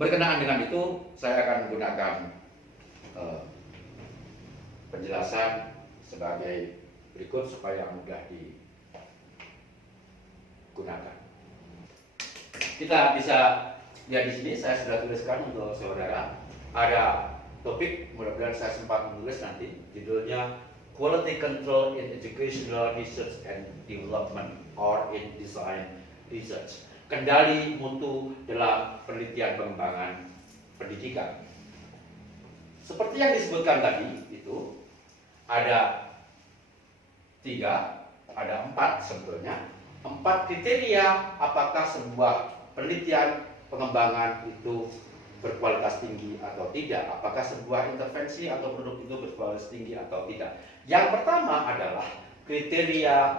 Berkenaan dengan itu, saya akan menggunakan penjelasan sebagai berikut supaya mudah digunakan. Kita bisa lihat di sini, saya sudah tuliskan untuk saudara. Ada topik, mudah-mudahan saya sempat menulis nanti, judulnya Quality Control in Educational Research and Development or in Design Research. Kendali mutu dalam penelitian pengembangan pendidikan. Seperti yang disebutkan tadi, itu ada empat sebetulnya. 4 kriteria apakah sebuah penelitian pengembangan itu berkualitas tinggi atau tidak, apakah sebuah intervensi atau produk itu berkualitas tinggi atau tidak. Yang pertama adalah kriteria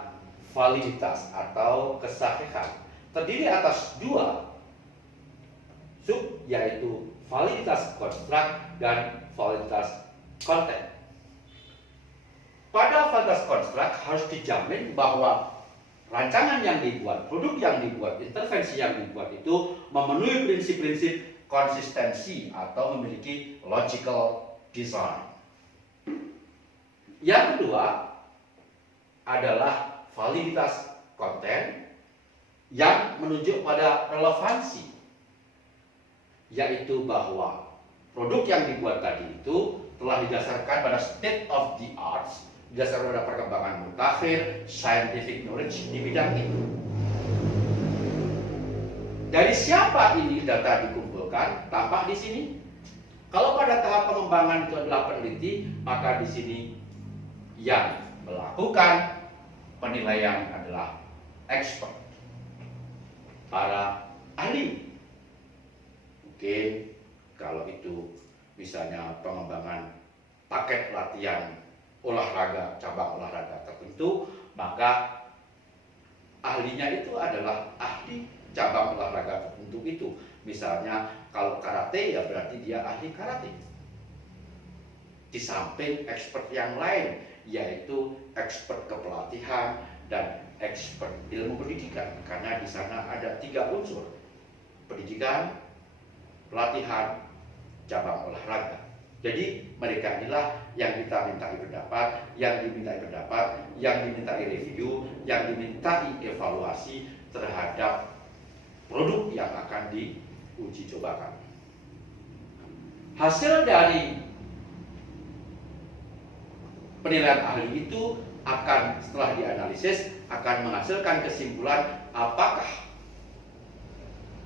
validitas atau kesahihan, terdiri atas 2 sub, yaitu validitas konstruk dan validitas konten. Pada validitas konstruk harus dijamin bahwa rancangan yang dibuat, produk yang dibuat, intervensi yang dibuat itu memenuhi prinsip-prinsip konsistensi atau memiliki logical design. Yang kedua adalah validitas konten yang menunjuk pada relevansi, yaitu bahwa produk yang dibuat tadi itu telah didasarkan pada state of the arts, didasarkan pada perkembangan mutakhir, scientific knowledge di bidang itu. Dari siapa ini data dikumpulkan? Tampak di sini. Kalau pada tahap pengembangan itu adalah peneliti, maka di sini yang melakukan penilaian adalah expert, para ahli. Mungkin kalau itu misalnya pengembangan paket latihan olahraga, cabang olahraga tertentu, maka ahlinya itu adalah ahli cabang olahraga tertentu itu. Misalnya kalau karate, ya berarti dia ahli karate. Di samping expert yang lain, yaitu expert kepelatihan dan expert ilmu pendidikan, karena di sana ada 3 unsur: pendidikan, pelatihan, cabang olahraga. Jadi mereka inilah yang kita mintai pendapat, yang dimintai pendapat, yang dimintai review, yang dimintai evaluasi terhadap produk yang akan diuji cobakan. Hasil dari penilaian ahli itu akan, setelah dianalisis, akan menghasilkan kesimpulan apakah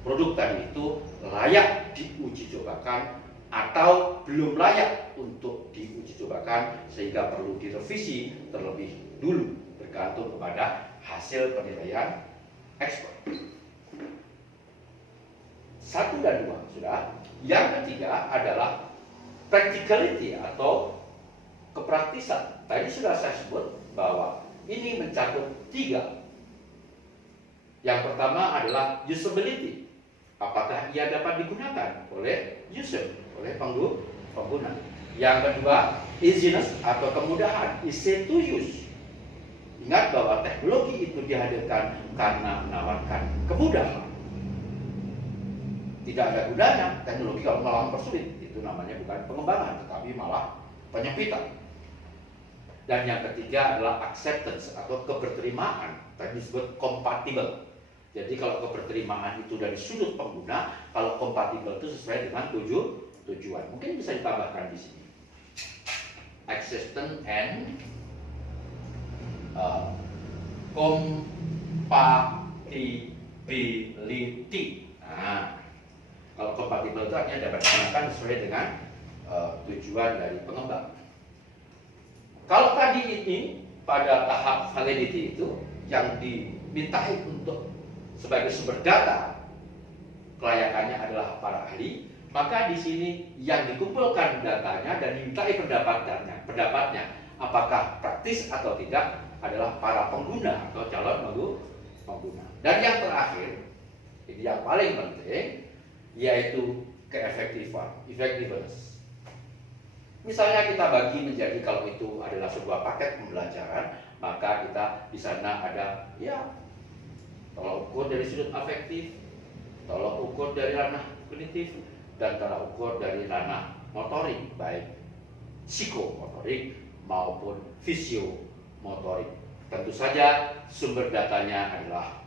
produk tadi itu layak diuji cobakan atau belum layak untuk diuji cobakan, sehingga perlu direvisi terlebih dulu, bergantung kepada hasil penilaian expert. 1 dan 2 sudah. Yang ketiga adalah practicality atau kepraktisan. Tadi sudah saya sebut bahwa ini mencakup 3. Yang pertama adalah usability. Apakah ia dapat digunakan oleh user, oleh pengguna. Yang kedua, easiness atau kemudahan, easy to use. Ingat bahwa teknologi itu dihadirkan karena menawarkan kemudahan. Tidak ada gunanya teknologi kalau malah mempersulit. Itu namanya bukan pengembangan, tetapi malah penyempitan. Dan yang ketiga adalah acceptance atau keberterimaan. Tadi disebut compatible. Jadi kalau keberterimaan itu dari sudut pengguna, kalau kompatibel itu sesuai dengan tujuan. Mungkin bisa ditambahkan di sini. Acceptance and compatibility. Nah, kalau kompatibel itu artinya dapat digunakan sesuai dengan tujuan dari pengembang. Kalau tadi ini pada tahap validity itu yang dimintai untuk sebagai sumber data kelayakannya adalah para ahli, maka di sini yang dikumpulkan datanya dan dimintai pendapatnya apakah praktis atau tidak adalah para pengguna atau calon pengguna. Dan yang terakhir, ini yang paling penting, yaitu effectiveness. Misalnya kita bagi menjadi, kalau itu adalah sebuah paket pembelajaran, maka kita di sana ada tolak ukur dari sudut afektif, tolak ukur dari ranah kognitif, dan tolak ukur dari ranah motorik, baik psikomotorik maupun fisiomotorik. Tentu saja sumber datanya adalah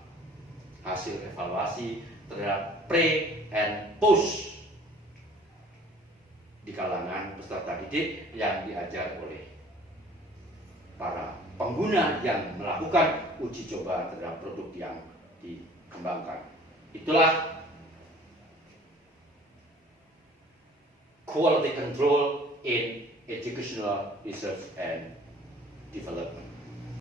hasil evaluasi terhadap pre and post di kalangan peserta didik yang diajar oleh para pengguna yang melakukan uji coba terhadap produk yang dikembangkan. Itulah quality control in educational research and development.